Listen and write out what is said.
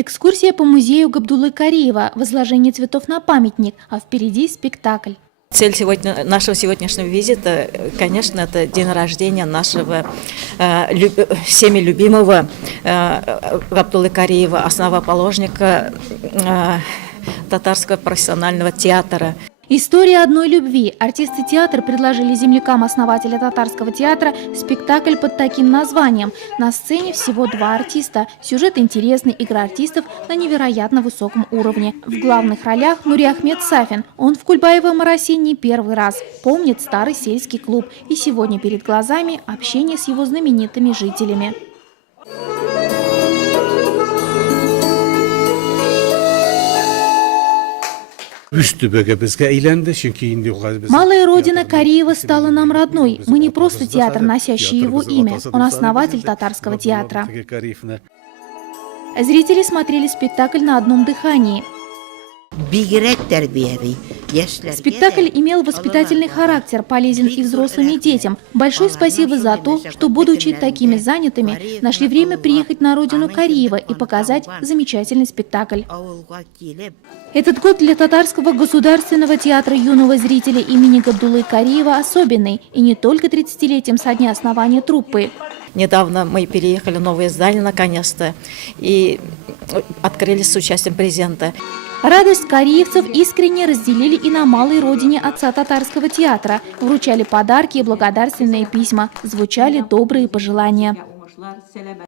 Экскурсия по музею Габдуллы Кариева, возложение цветов на памятник, а впереди спектакль. Цель нашего сегодняшнего визита, конечно, это день рождения нашего всеми любимого Габдуллы Кариева, основоположника татарского профессионального театра. История одной любви. Артисты театра предложили землякам основателя татарского театра спектакль под таким названием. На сцене всего 2 артиста. Сюжет интересный, игра артистов на невероятно высоком уровне. В главных ролях Нуриахмед Сафин. Он в Кульбаево-Марасе не первый раз. Помнит старый сельский клуб. И сегодня перед глазами общение с его знаменитыми жителями. Малая родина Кариева стала нам родной. Мы не просто театр, носящий его имя. Он основатель татарского театра. Зрители смотрели спектакль на одном дыхании. Спектакль имел воспитательный характер, полезен и взрослым, и детям. Большое спасибо за то, что, будучи такими занятыми, нашли время приехать на родину Кариева и показать замечательный спектакль. Этот год для Татарского государственного театра юного зрителя имени Габдуллы Кариева особенный, и не только 30-летием со дня основания труппы. Недавно мы переехали в новое здание наконец-то и открыли с участием президента. Радость кариевцев искренне разделили и на малой родине отца татарского театра. Вручали подарки и благодарственные письма. Звучали добрые пожелания.